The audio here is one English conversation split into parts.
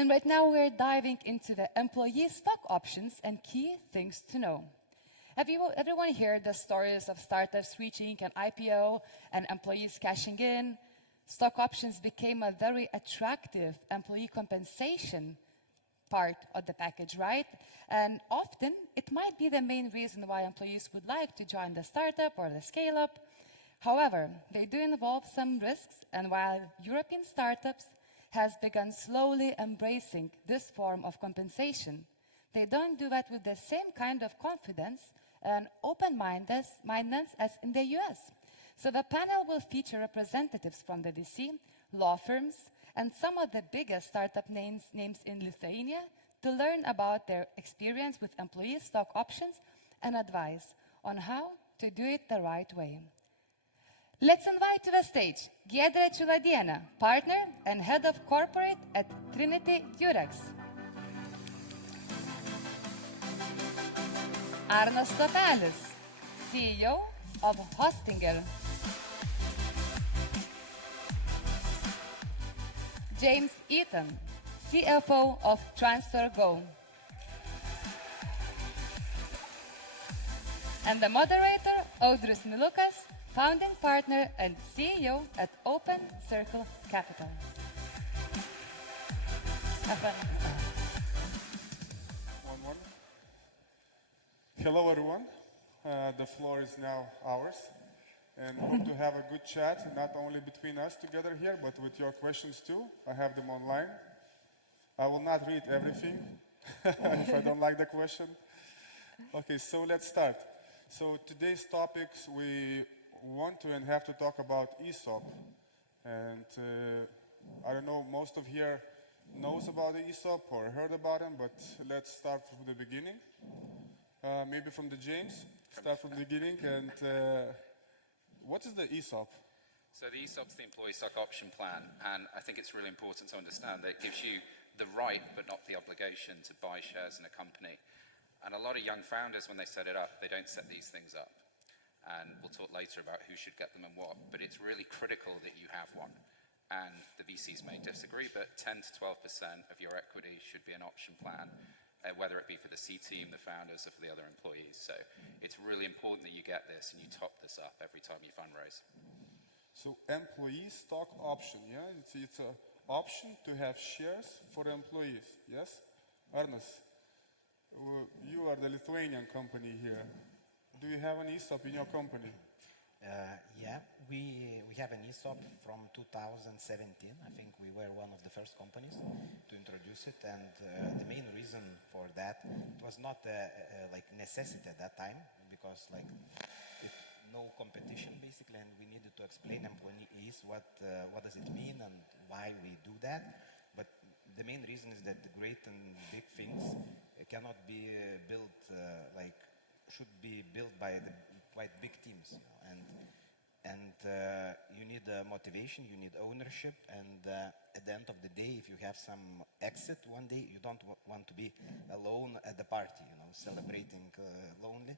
And right now we're diving into the employee stock options and key things to know. Have everyone heard the stories of startups reaching an IPO and employees cashing in? Stock options became a very attractive employee compensation part of the package, right? And often it might be the main reason why employees would like to join the startup or the scale-up. However, they do involve some risks, and while European startups has begun slowly embracing this form of compensation, they don't do that with the same kind of confidence and open-mindedness as in the US. So the panel will feature representatives from the VC, law firms, and some of the biggest startup names in Lithuania to learn about their experience with employee stock options and advice on how to do it the right way. Let's invite to the stage Giedrė Čiuladienė, partner and head of corporate at Triniti Jurex. Arnas Stuopelis, CEO of Hostinger. James Eyton, CFO of Transfergo. And the moderator, Audrius Milukas, founding partner and CEO at Open-mindedness Capital. Hello, everyone. The floor is now ours, and hope to have a good chat, not only between us together here, but with your questions too. I have them online. I will not read everything if I don't like the question. Okay, so let's start. So today's topics, we want to and have to talk about ESOP. And I don't know, most of here knows about the ESOP or heard about them, but let's start from the beginning. Maybe from the James, start from the beginning. And what is the ESOP? So the ESOP is the Employee Stock Option Plan, and I think it's really important to understand that it gives you the right but not the obligation to buy shares in a company. And a lot of young founders, when they set it up, they don't set these things up. And we'll talk later about who should get them and what, but it's really critical that you have one. And the VCs may disagree, but 10 to 12% of your equity should be an option plan, whether it be for the C team, the founders, or for the other employees. So it's really important that you get this and you top this up every time you fundraise. So employee stock option, yeah? It's an option to have shares for employees, yes? Arnas, you are the Lithuanian company here. Do you have an ESOP in your company? Yeah, we have an ESOP from 2017. I think we were one of the first companies to introduce it, and the main reason for that, it was not like necessity at that time, because like no competition basically, and we needed to explain employees what does it mean and why we do that. But the main reason is that the great and big things cannot be built should be built by the quite big teams, and you need motivation, you need ownership, and at the end of the day, if you have some exit one day, you don't want to be alone at the party, celebrating lonely.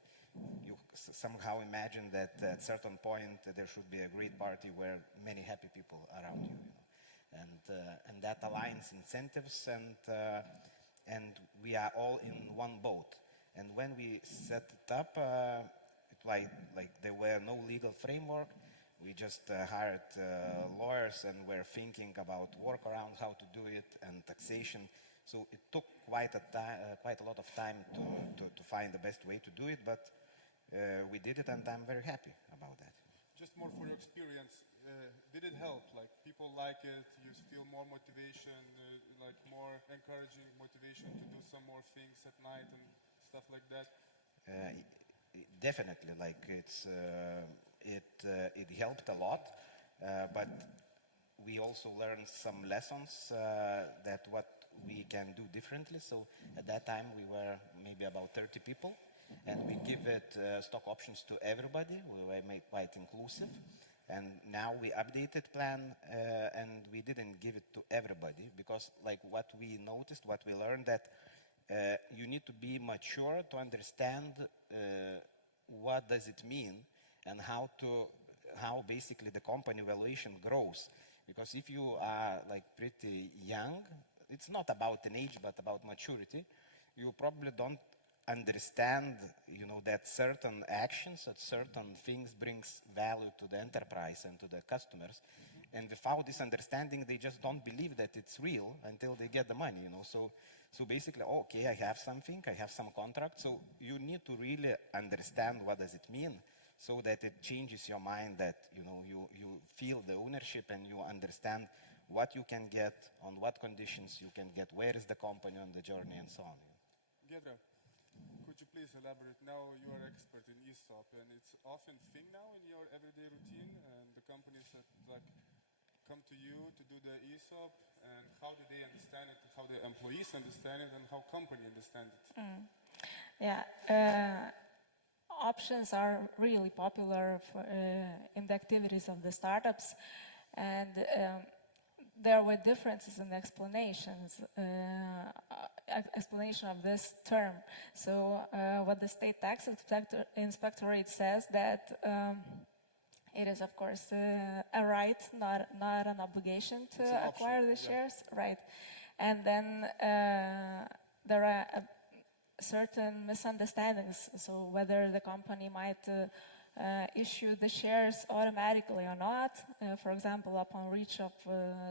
You somehow imagine that at a certain point there should be a great party where many happy people around you, and that aligns incentives, and we are all in one boat. And when we set it up, like there were no legal framework. We just hired lawyers and were thinking about workarounds, how to do it, and taxation. So it took quite a lot of time to find the best way to do it, but we did it, and I'm very happy about that. Just more for your experience, did it help? Like people like it, you feel more motivation, like more encouraging motivation to do some more things at night and stuff like that? Definitely, like it helped a lot, but we also learned some lessons that what we can do differently. So at that time we were maybe about 30 people, and we give it stock options to everybody. We were made quite inclusive, and now we updated plan, and we didn't give it to everybody, because like what we noticed, what we learned, that you need to be mature to understand what does it mean and how basically the company valuation grows. Because if you are like pretty young, it's not about an age, but about maturity. You probably don't understand, that certain actions, that certain things brings value to the enterprise and to the customers. And without this understanding, they just don't believe that it's real until they get the money, So basically, okay, I have something, I have some contract. So you need to really understand what does it mean, so that it changes your mind, that you feel the ownership and you understand what you can get, on what conditions you can get, where is the company on the journey, and so on. Giedrė, could you please elaborate? Now you are expert in ESOP, and it's often thing now in your everyday routine, and the companies that come to you to do the ESOP, and how do they understand it, how the employees understand it, and how company understand it? Options are really popular in the activities of the startups, and there were differences in the explanation of this term. So what the state tax inspectorate says that it is, of course, a right, not an obligation to acquire the shares, right? And then there are certain misunderstandings. So whether the company might issue the shares automatically or not. For example, upon reach of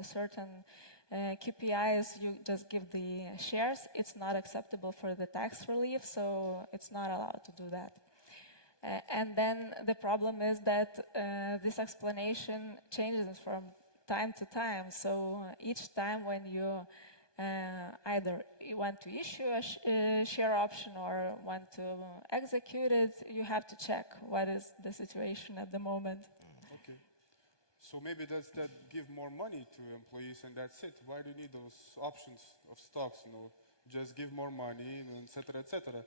certain KPIs, you just give the shares. It's not acceptable for the tax relief, so it's not allowed to do that. And then the problem is that this explanation changes from time to time. So each time when you either you want to issue a share option or want to execute it, you have to check what is the situation at the moment. Okay. So maybe that give more money to employees and that's it. Why do you need those options of stocks? Just give more money, etc., etc.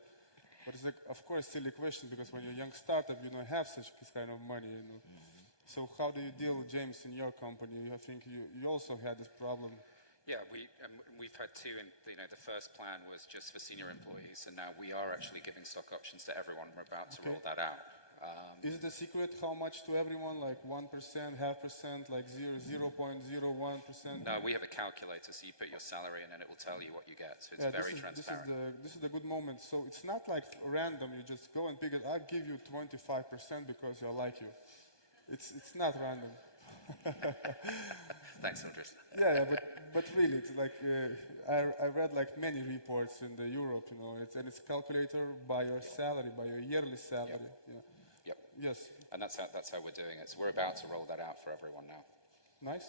But it's of course silly question, because when you're a young startup, you don't have such kind of money. So how do you deal, James, in your company? I think you also had this problem. Yeah, we've had two. The first plan was just for senior employees, and now we are actually giving stock options to everyone. We're about to roll that out. Is the secret how much to everyone? Like 1%, 0.5%, like 0.01%? No, we have a calculator, so you put your salary in and it will tell you what you get. So it's very transparent. This is the good moment. So it's not like random. You just go and pick it. I'll give you 25% because I like you. It's not random. Thanks, Audrius. Yeah, but really, it's like I read like many reports in the Europe, and it's calculated by your salary, by your yearly salary. Yep. Yes. And that's how we're doing it. So we're about to roll that out for everyone now. Nice.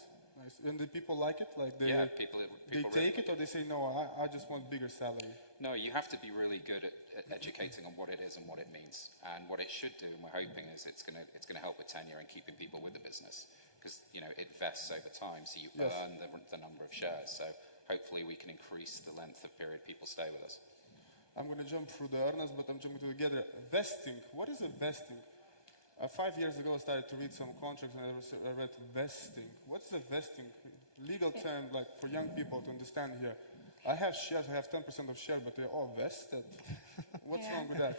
And the people like it? Like they people take it, or they say no, I just want bigger salary. No, you have to be really good at educating on what it is and what it means. And what it should do, and we're hoping, is it's going to help with tenure and keeping people with the business. Because it vests over time, so you earn the number of shares. So hopefully we can increase the length of period people stay with us. I'm going to jump through the Arnas, but I'm jumping to the Giedrė. Vesting. What is a vesting? 5 years ago, I started to read some contracts, and I read vesting. What's a vesting? Legal term, like for young people to understand here. I have shares. I have 10% of shares, but they're all vested. What's wrong with that?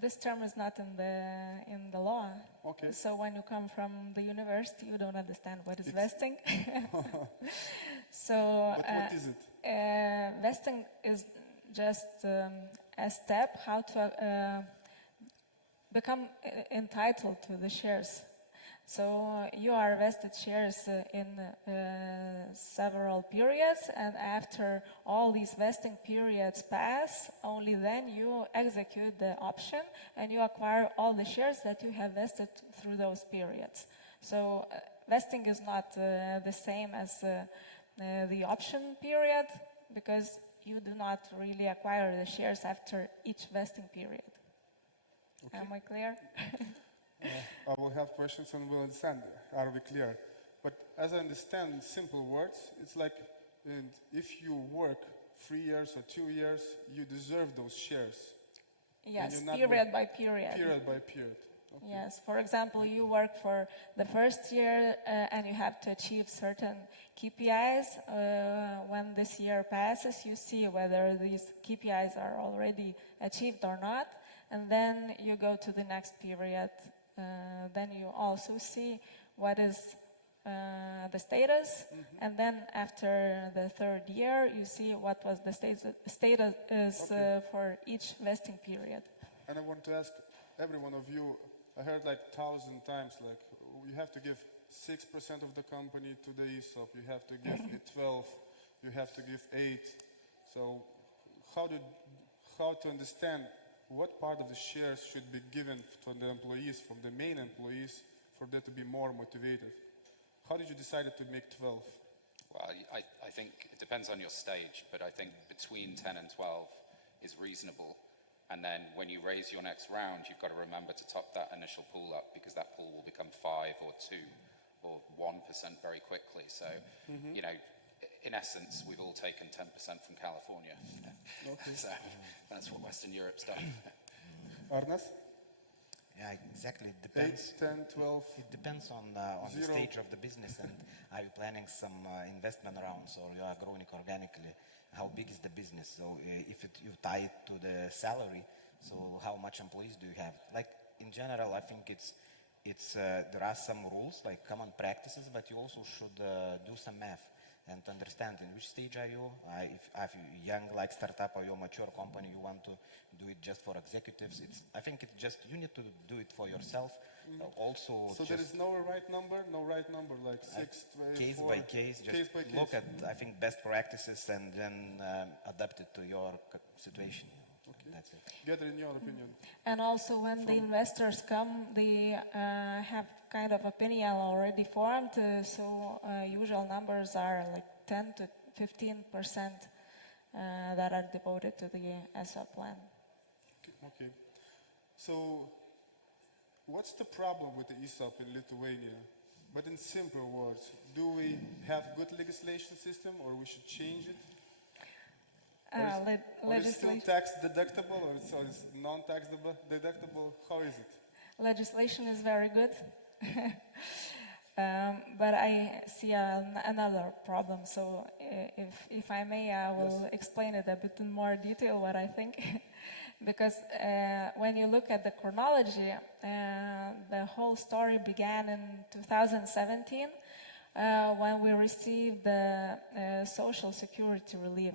This term is not in the law. Okay. So when you come from the university, you don't understand what is vesting. So. But what is it? Vesting is just a step how to become entitled to the shares. So you are vested shares in several periods, and after all these vesting periods pass, only then you execute the option and you acquire all the shares that you have vested through those periods. So vesting is not the same as the option period, because you do not really acquire the shares after each vesting period. Okay. Am I clear? I will have questions and we'll understand. Are we clear? But as I understand, in simple words, it's like if you work 3 years or 2 years, you deserve those shares. Yes, period by period. Period by period. Okay. Yes, for example, you work for the first year and you have to achieve certain KPIs. When this year passes, you see whether these KPIs are already achieved or not. And then you go to the next period. Then you also see what is the status, and then after the third year, you see what was the status for each vesting period. And I want to ask every one of you, I heard like 1,000 times, like you have to give 6% of the company to the ESOP, you have to give it 12, you have to give 8. So how to understand what part of the shares should be given to the employees, from the main employees, for them to be more motivated? How did you decide to make 12? Well, I think it depends on your stage, but I think between 10 and 12 is reasonable. And then when you raise your next round, you've got to remember to top that initial pool up, because that pool will become 5 or 2 or 1% very quickly. So, you know, in essence, we've all taken 10% from California. Okay. So that's what Western Europe's done. Arnas? Yeah, exactly. It 8, depends. 10, 12? It depends on the Zero. stage of the business, and are you planning some investment rounds, or you are growing organically? How big is the business? So if you tie it to the salary, so how much employees do you have? Like in general, I think it's there are some rules, like common practices, but you also should do some math and understand in which stage are you. If you're young, like startup, or you're a mature company, you want to do it just for executives. I think it's just, you need to do it for yourself. Also, So there is no right number, like 6, 12, case 4. by case, just Case by case. look at, I think, best practices and then adapt it to your situation. Okay. That's it. Giedrė, in your opinion? And also when the investors come, they have kind of opinion already formed, so usual numbers are like 10 to 15% that are devoted to the ESOP plan. Okay. So what's the problem with the ESOP in Lithuania? But in simple words, do we have good legislation system, or we should change it? Or is it still Legislation. tax deductible, or it's non-tax deductible? How is it? Legislation is very good, but I see another problem. So if I may, I will explain it a bit in more detail what I think. Because when you look at the chronology, the whole story began in 2017 when we received the Social Security relief.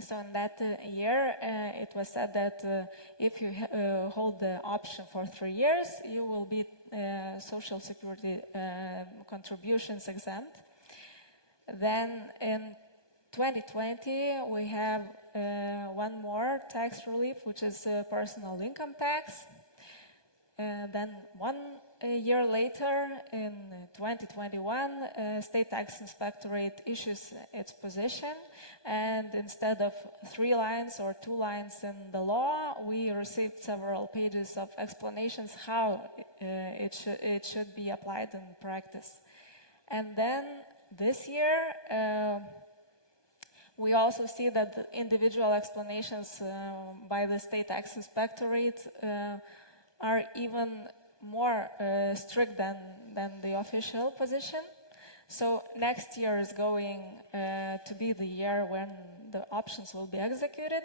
So in that year, it was said that if you hold the option for 3 years, you will be Social Security contributions exempt. Then in 2020, we have one more tax relief, which is personal income tax. Then 1 year later, in 2021, State Tax Inspectorate issues its position, and instead of 3 lines or 2 lines in the law, we received several pages of explanations how it should be applied in practice. And then this year, we also see that the individual explanations by the State Tax Inspectorate are even more strict than the official position. So next year is going to be the year when the options will be executed,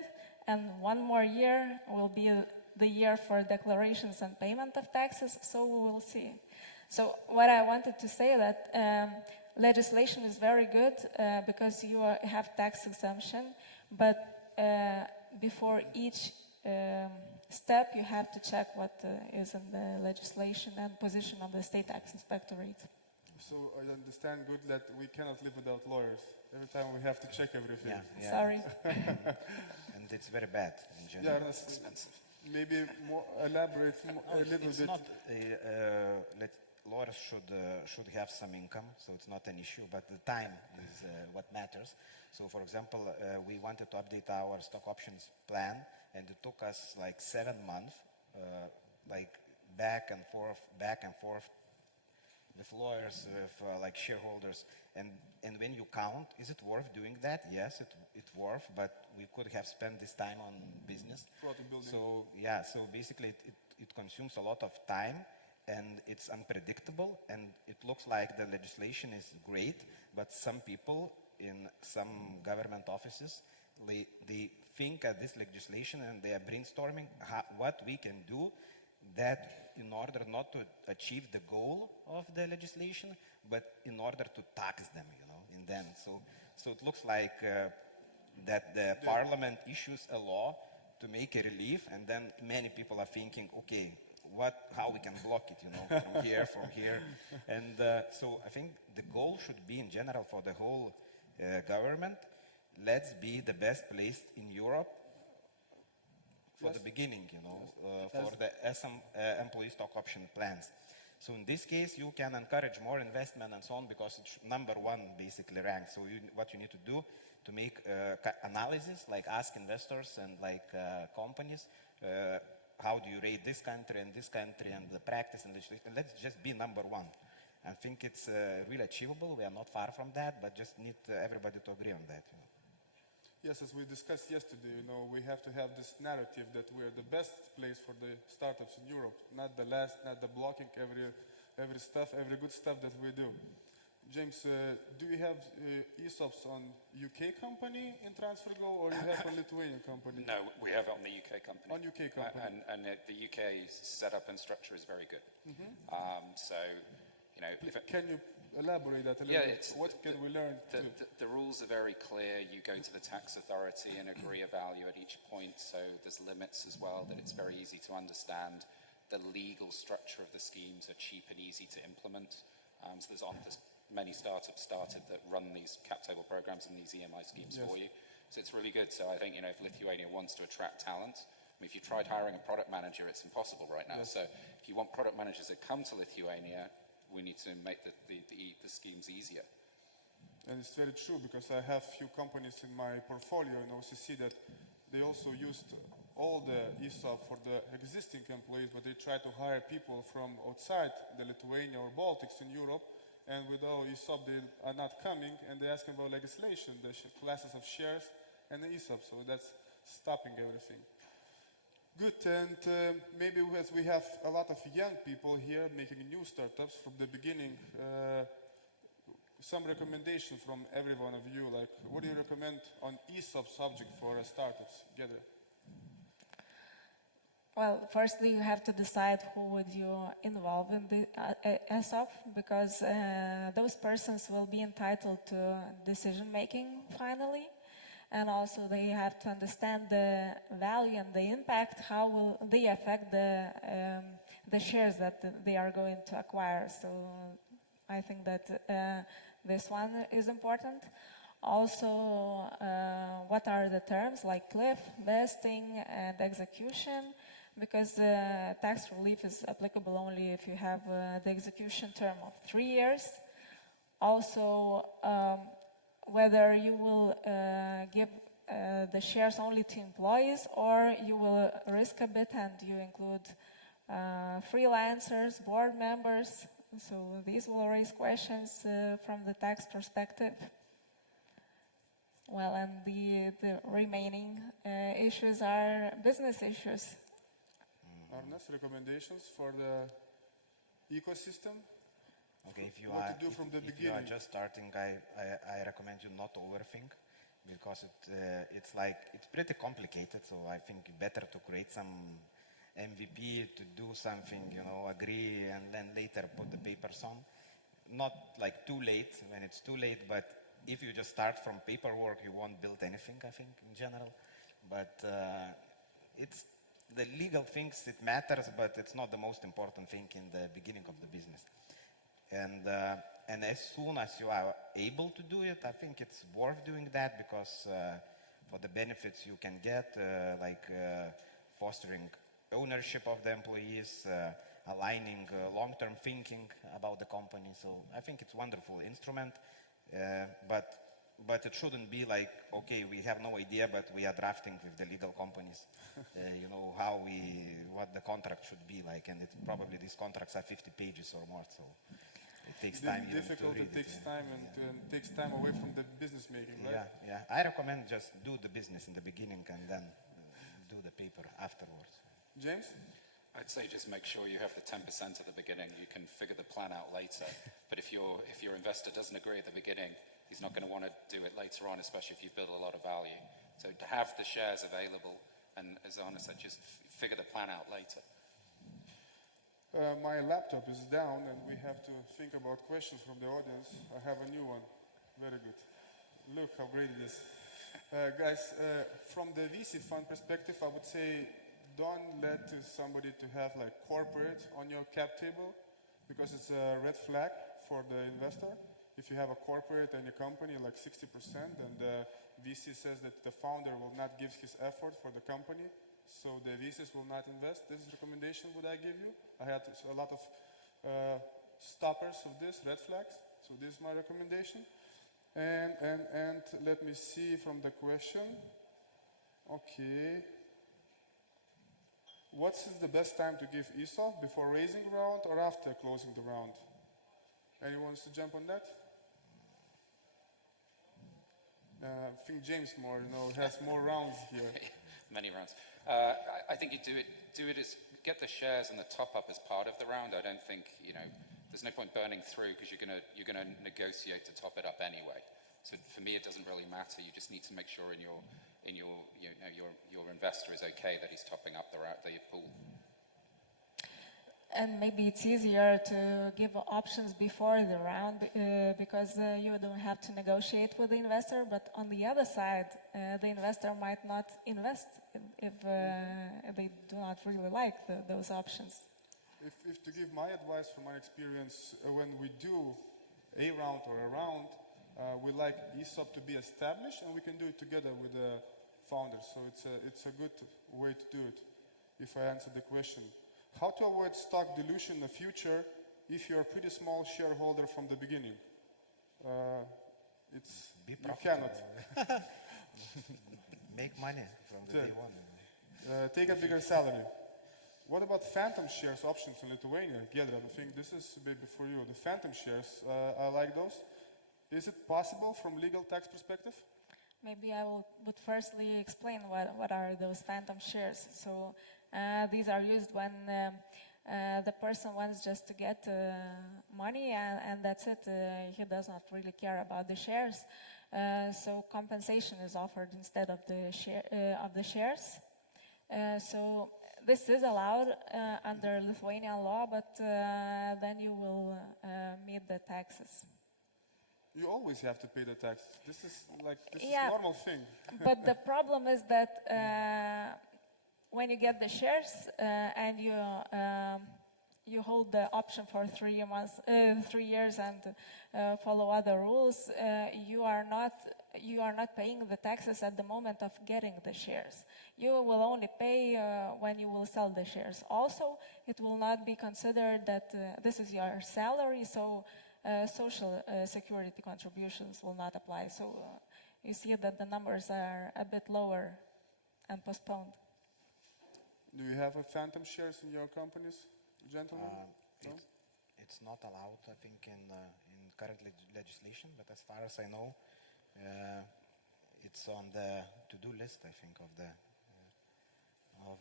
and 1 more year will be the year for declarations and payment of taxes, so we will see. So what I wanted to say that legislation is very good because you have tax exemption, but before each step you have to check what is in the legislation and position of the State Tax Inspectorate. So I understand good that we cannot live without lawyers. Every time we have to check everything. Yeah. Sorry. And it's very bad in Yeah, general. that's Expensive. maybe more elaborate a little It's bit. not, lawyers should have some income, so it's not an issue, but the time is what matters. So for example, we wanted to update our stock options plan, and it took us like 7 months, like back and forth with lawyers, with like shareholders, and when you count, is it worth doing that? Yes, it's worth, but we could have spent this time on business. Product building. So yeah, so basically it consumes a lot of time, and it's unpredictable, and it looks like the legislation is great, but some people in some government offices, they think at this legislation and they are brainstorming what we can do that in order not to achieve the goal of the legislation, but in order to tax them, in the end. So it looks like that the parliament issues a law to make a relief, and then many people are thinking, okay, how we can block it, from here. And so I think the goal should be in general for the whole government, let's be the best place in Europe for the beginning, for the employee stock option plans. So in this case, you can encourage more investment and so on, because it's number one basically ranked. So what you need to do to make analysis, like ask investors and like companies, how do you rate this country and the practice and legislation? Let's just be number one. I think it's really achievable. We are not far from that, but just need everybody to agree on that. Yes, as we discussed yesterday, we have to have this narrative that we are the best place for the startups in Europe, not the last, not the blocking every good stuff that we do. James, do you have ESOPs on UK company in Transfergo, or you have a Lithuanian company? No, we have it on the UK company. On UK company. And the UK setup and structure is very good. Can you elaborate that a little bit? What can we learn? The rules are very clear. You go to the tax authority and agree a value at each point. So there's limits as well, that it's very easy to understand. The legal structure of the schemes are cheap and easy to implement. So there's many startups started that run these cap table programs and these EMI schemes for you. So it's really good. So I think, if Lithuania wants to attract talent, if you tried hiring a product manager, it's impossible right now. So if you want product managers that come to Lithuania, we need to make the schemes easier. And it's very true, because I have few companies in my portfolio in OCC that they also used all the ESOP for the existing employees, but they try to hire people from outside the Lithuania or Baltics in Europe, and with all ESOP they are not coming, and they ask about legislation, the classes of shares and the ESOP, so that's stopping everything. Good, and maybe as we have a lot of young people here making new startups from the beginning, some recommendation from every one of you, like what do you recommend on ESOP subject for startups? Giedrė. Well, firstly, you have to decide who would you involve in the ESOP, because those persons will be entitled to decision making finally. And also they have to understand the value and the impact, how will they affect the shares that they are going to acquire. So I think that this one is important. Also, what are the terms like cliff, vesting, and execution? Because tax relief is applicable only if you have the execution term of 3 years. Also, whether you will give the shares only to employees, or you will risk a bit and you include freelancers, board members. So these will raise questions from the tax perspective. Well, and the remaining issues are business issues. Arnas, recommendations for the ecosystem? Okay, if you are just starting, I recommend you not to overthink, because it's pretty complicated. So I think better to create some MVP, to do something, agree, and then later put the papers on. Not like too late, when it's too late, but if you just start from paperwork, you won't build anything, I think, in general. But it's the legal things, it matters, but it's not the most important thing in the beginning of the business. And as soon as you are able to do it, I think it's worth doing that, because for the benefits you can get, fostering ownership of the employees, aligning long-term thinking about the company. So I think it's a wonderful instrument, but it shouldn't be like, okay, we have no idea, but we are drafting with the legal companies, what the contract should be like, and probably these contracts are 50 pages or more, so it takes time. Difficult, it takes time, and takes time away from the business making, right? Yeah. I recommend just do the business in the beginning and then do the paper afterwards. James? I'd say just make sure you have the 10% at the beginning. You can figure the plan out later. But if your investor doesn't agree at the beginning, he's not going to want to do it later on, especially if you build a lot of value. So to have the shares available, and as Arnas said, just figure the plan out later. My laptop is down and we have to think about questions from the audience. I have a new one. Very good. Look how great it is. Guys, from the VC fund perspective, I would say don't let somebody to have like corporate on your cap table because it's a red flag for the investor. If you have a corporate and a company like 60% and the VC says that the founder will not give his effort for the company, so the VCs will not invest. This is recommendation what I give you. I had a lot of stoppers of this, red flags. So this is my recommendation. And let me see from the question. Okay. What's the best time to give ESOP, before raising round or after closing the round? Anyone wants to jump on that? I think James more, has more rounds here. Many rounds. I think you do it as get the shares and the top up as part of the round. I don't think there's no point burning through because you're gonna negotiate to top it up anyway. So for me, it doesn't really matter. You just need to make sure your investor is okay that he's topping up the pool. And maybe it's easier to give options before the round because you don't have to negotiate with the investor. But on the other side, the investor might not invest if they do not really like those options. If to give my advice from my experience, when we do a round or a round, we like ESOP to be established and we can do it together with the founders. So it's a good way to do it, if I answer the question. How to avoid stock dilution in the future if you're a pretty small shareholder from the beginning? You cannot. Make money from the day one. Take a bigger salary. What about phantom shares options in Lithuania? Giedrė, I think this is maybe for you. The phantom shares, I like those. Is it possible from legal tax perspective? Maybe I would firstly explain what are those phantom shares. So these are used when the person wants just to get money and that's it. He does not really care about the shares. So compensation is offered instead of the shares. So this is allowed under Lithuanian law, but then you will meet the taxes. You always have to pay the tax. This is a normal thing. But the problem is that when you get the shares and you hold the option for 3 years and follow other rules, you are not paying the taxes at the moment of getting the shares. You will only pay when you will sell the shares. Also, it will not be considered that this is your salary, so social security contributions will not apply. So you see that the numbers are a bit lower and postponed. Do you have phantom shares in your companies, gentlemen? No? It's not allowed, I think, in current legislation, but as far as I know, it's on the to-do list, I think, of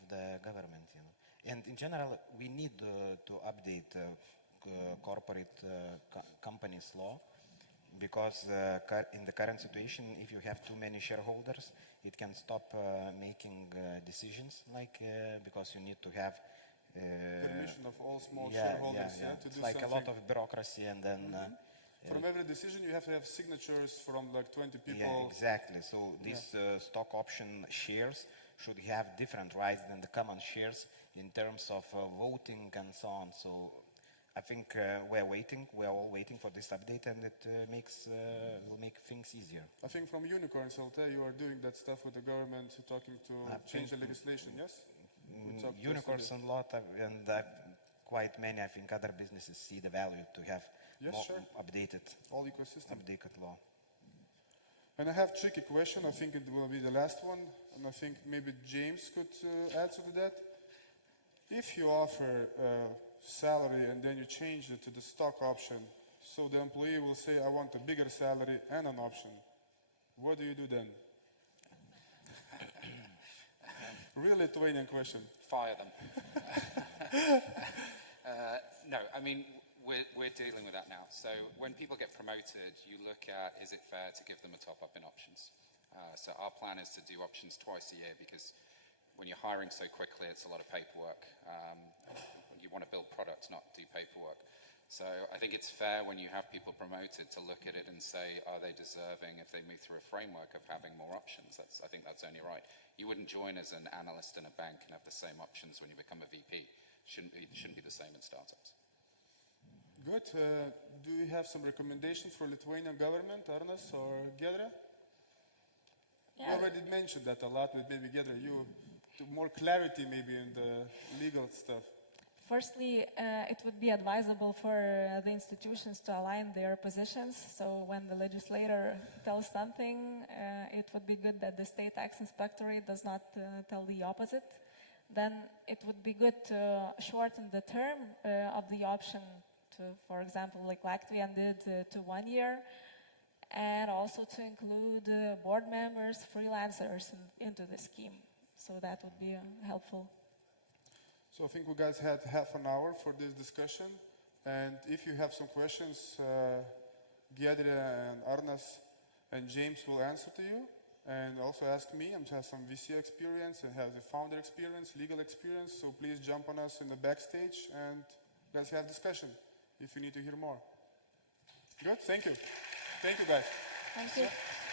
the government. And in general, we need to update corporate companies law because in the current situation, if you have too many shareholders, it can stop making decisions, because you need to have permission of all small shareholders to do it's like something. A lot of bureaucracy, and then from every decision you have to have signatures from 20 people. Yeah, exactly. So these stock option shares should have different rights than the common shares in terms of voting and so on. So I think we're all waiting for this update, and it will make things easier. I think from Unicorns, you are doing that stuff with the government, talking to change the legislation, yes? Unicorns a lot, and quite many, I think, other businesses see the value to have updated all ecosystem, updated law. And I have a tricky question. I think it will be the last one, and I think maybe James could answer to that. If you offer salary and then you change it to the stock option, so the employee will say, I want a bigger salary and an option. What do you do then? Real Lithuanian question. Fire them. No, I mean, we're dealing with that now. So when people get promoted, you look at, is it fair to give them a top-up in options? So our plan is to do options twice a year because when you're hiring so quickly, it's a lot of paperwork. You want to build products, do paperwork. So I think it's fair when you have people promoted to look at it and say, are they deserving if they move through a framework of having more options? I think that's only right. You wouldn't join as an analyst in a bank and have the same options when you become a VP. Shouldn't be the same in startups. Good. Do you have some recommendations for Lithuanian government, Arnas or Giedrė? We already mentioned that a lot with maybe Giedrė. You to more clarity maybe in the legal stuff. Firstly, it would be advisable for the institutions to align their positions. So when the legislator tells something, it would be good that the state tax inspectorate does not tell the opposite. Then it would be good to shorten the term of the option to, for example, like Latvia did, to 1 year, and also to include board members, freelancers into the scheme. So that would be helpful. So I think we guys had half an hour for this discussion. And if you have some questions, Giedrė and Arnas and James will answer to you. And also ask me. I have some VC experience and have the founder experience, legal experience. So please jump on us in the backstage and let's have discussion if you need to hear more. Good, thank you. Thank you guys. Thank you.